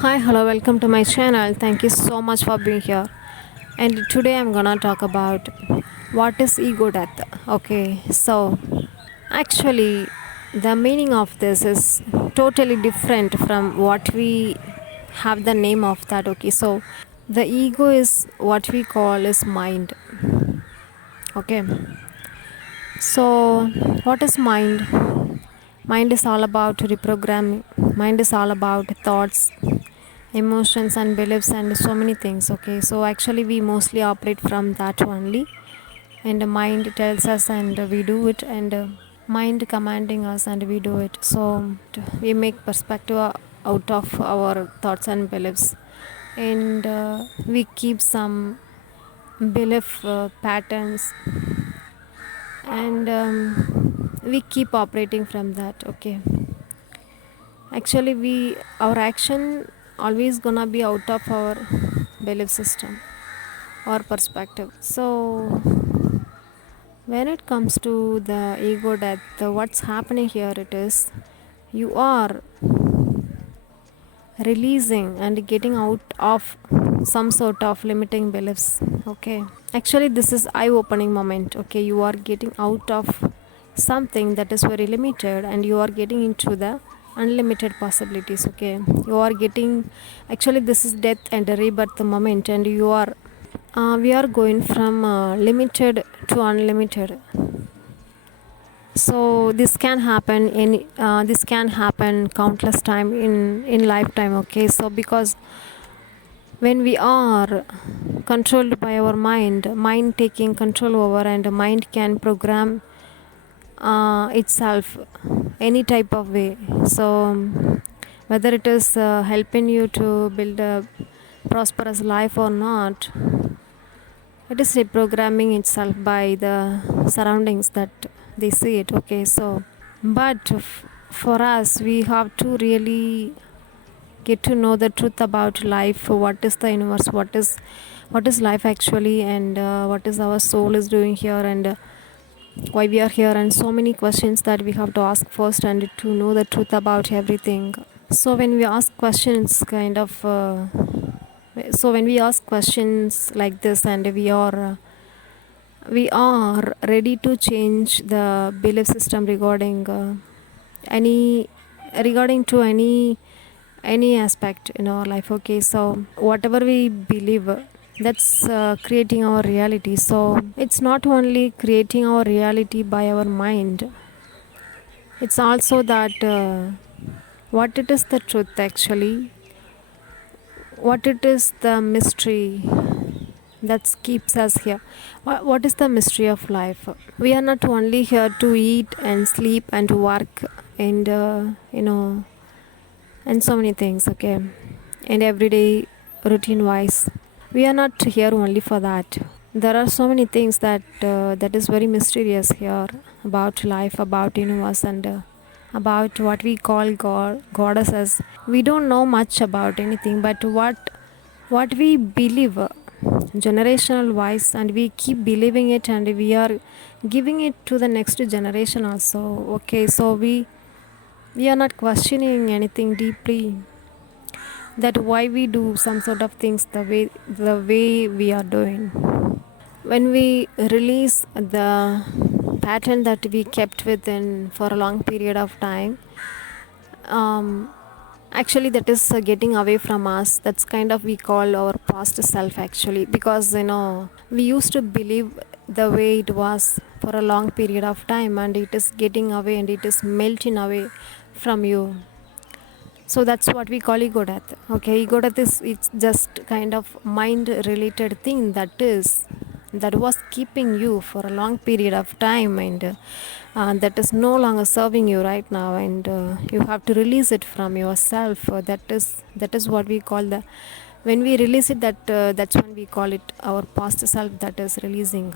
Hi, hello, welcome to my channel. Thank you so much for being here. And today I'm gonna talk about what is ego death. Okay, so actually, the meaning of this is totally different from what we have the name of that. Okay, so the ego is what we call is mind. Okay, so what is mind? Mind is all about reprogramming. Mind is all about thoughts, emotions and beliefs and so many things. Okay, so actually we mostly operate from that only, and the mind tells us and we do it, and mind commanding us and we do it. So we make perspective out of our thoughts and beliefs, and we keep some belief patterns, and we keep operating from that. Okay, actually we our action always gonna be out of our belief system or perspective. So when it comes to the ego death, what's happening here it is you are releasing and getting out of some sort of limiting beliefs. Okay, actually this is eye opening moment. Okay, you are getting out of something that is very limited and you are getting into the unlimited possibilities. Okay, you are getting, actually this is death and rebirth moment, and you are we are going from limited to unlimited. So this can happen in this can happen countless time in lifetime. Okay, so because when we are controlled by our mind taking control over, and mind can program itself any type of way. So whether it is helping you to build a prosperous life or not, it is reprogramming itself by the surroundings that they see it. Okay, so but for us we have to really get to know the truth about life. What is the universe, what is life actually, and what is our soul is doing here, and why we are here, and so many questions that we have to ask first and to know the truth about everything. So when we ask questions kind of so when we ask questions like this, and we are ready to change the belief system regarding any regarding to any aspect in our life. Okay, so whatever we believe, that's creating our reality. So it's not only creating our reality by our mind, it's also that what it is the truth actually, what it is the mystery that keeps us here. What is the mystery of life? We are not only here to eat and sleep and to work, and and so many things. Okay, and everyday routine wise, we are not here only for that. There are so many things that is very mysterious here about life, about universe, and about what we call god, goddesses. We don't know much about anything, but what we believe generational wise, and we keep believing it, and we are giving it to the next generation also. Okay, so we are not questioning anything deeply, that why we do some sort of things the way we are doing. When we release the pattern that we kept within for a long period of time, um, actually that is getting away from us. That's kind of we call our past self actually, because we used to believe the way it was for a long period of time, and it is getting away and it is melting away from you. So that's what we call ego death. Okay, ego death is, it's just kind of mind related thing that was keeping you for a long period of time, and that is no longer serving you right now, and you have to release it from yourself. That is what we call the, when we release it, that's when we call it our past self that is releasing.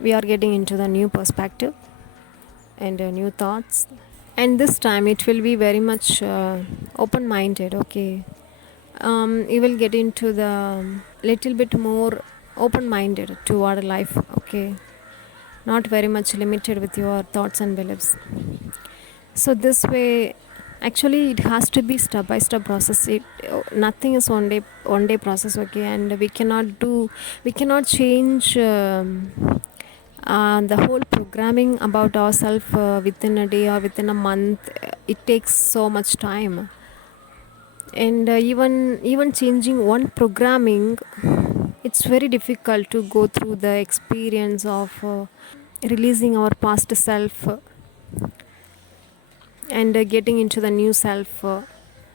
We are getting into the new perspective and new thoughts, and this time it will be very much open minded. Okay, you will get into the little bit more open minded toward life. Okay, not very much limited with your thoughts and beliefs. So this way Actually, it has to be step by step process. Nothing is one day process, okay? And we cannot change the whole programming about ourselves within a day or within a month. It takes so much time, and even changing one programming, it's very difficult to go through the experience of releasing our past self and getting into the new self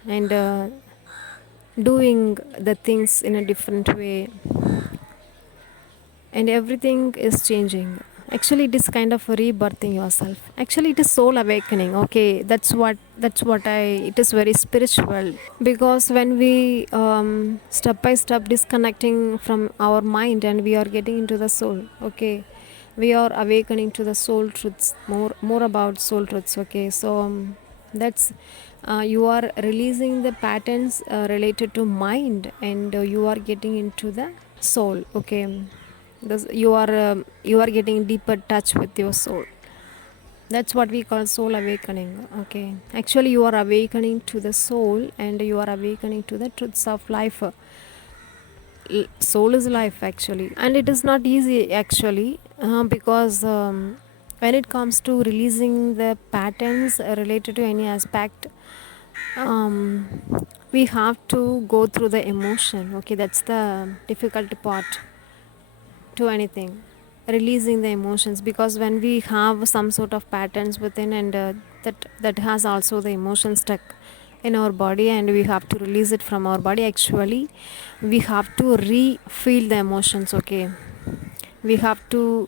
and doing the things in a different way, and everything is changing. Actually, it is kind of rebirthing yourself. Actually, it is soul awakening, okay? That's what I it is very spiritual, because when we step by step disconnecting from our mind and we are getting into the soul, okay, we are awakening to the soul truths, more about soul truths, okay? So that's you are releasing the patterns related to mind, and you are getting into the soul, okay? You are getting deeper touch with your soul. That's what we call soul awakening, okay? Actually, you are awakening to the soul, and you are awakening to the truths of life. Soul is life, actually, and it is not easy, actually, because when it comes to releasing the patterns related to any aspect, um, we have to go through the emotion, okay? That's the difficult part to anything, releasing the emotions, because when we have some sort of patterns within, and that has also the emotion stuck in our body, and we have to release it from our body. Actually, we have to re-feel the emotions, okay? We have to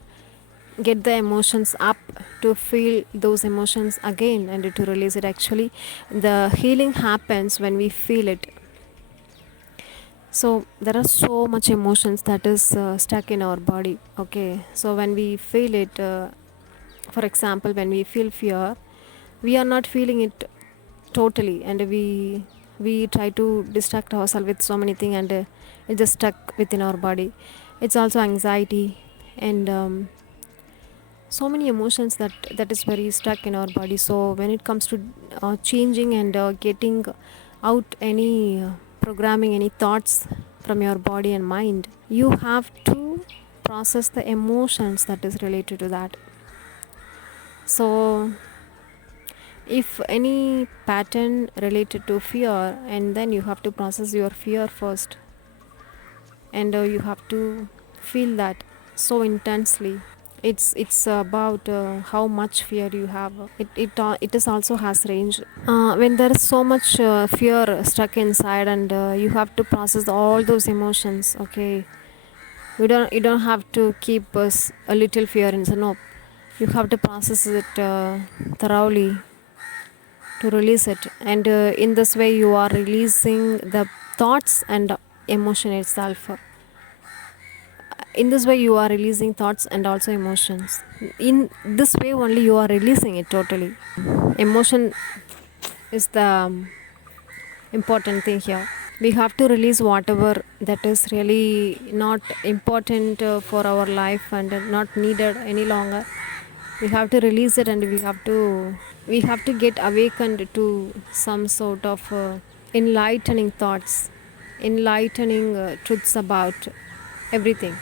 get the emotions up to feel those emotions again and to release it. Actually, the healing happens when we feel it. So there are so much emotions that is stuck in our body, okay? So when we feel it, for example, when we feel fear, we are not feeling it totally, and we try to distract ourselves with so many things, and it's just stuck within our body. It's also anxiety, and so many emotions that is very stuck in our body. So when it comes to changing and getting out any programming, any thoughts from your body and mind, you have to process the emotions that is related to that. So if any pattern related to fear, and then you have to process your fear first, and you have to feel that so intensely. It's about how much fear you have. It is also has range. When there is so much fear stuck inside, and you have to process all those emotions, okay? You don't have to keep a little fear inside. No, you have to process it thoroughly to release it, and in this way you are releasing the thoughts and emotion itself. In this way you are releasing thoughts and also emotions. In this way only you are releasing it totally. Emotion is the important thing here. We have to release whatever that is really not important for our life, and not needed any longer. We have to release it, and we have to get awakened to some sort of enlightening thoughts, enlightening truths about everything.